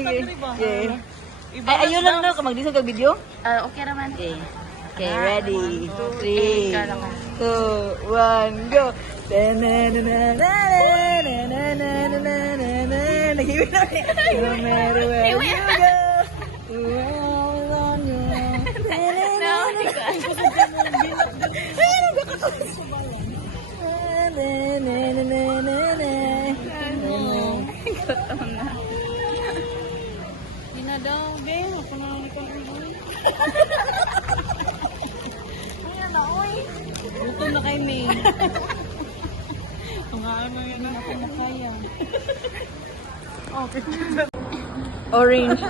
Sige. Okay. Ay, ayun lang no, kamagdisog ka video? Okay naman. Okay. Okay, ready. 3, Ikaw lang. 2, 1, go. Nag-iwi na. No matter where you go. We're on you. Gutom na. Ina daw, babe. Ako na lang ikaw naman. Ayan na, oy. Gutom na kay May. Ang ano yun ako makaya. Okay. Orange.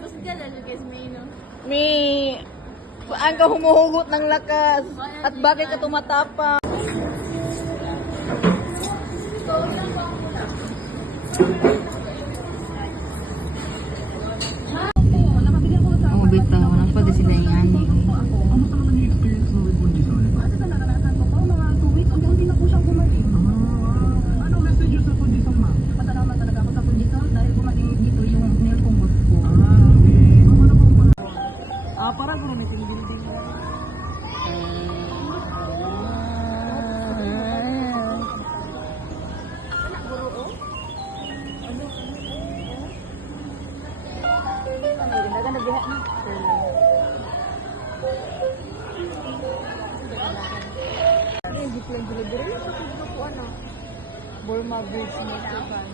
Mas gala nyo guys, May, no? May, ang ka humuhugot ng lakas. At bakit ka tumatapa? Oh, bitaw. Nang pwede sila yung ani. Para gulo may building. Burma Bridge Festival.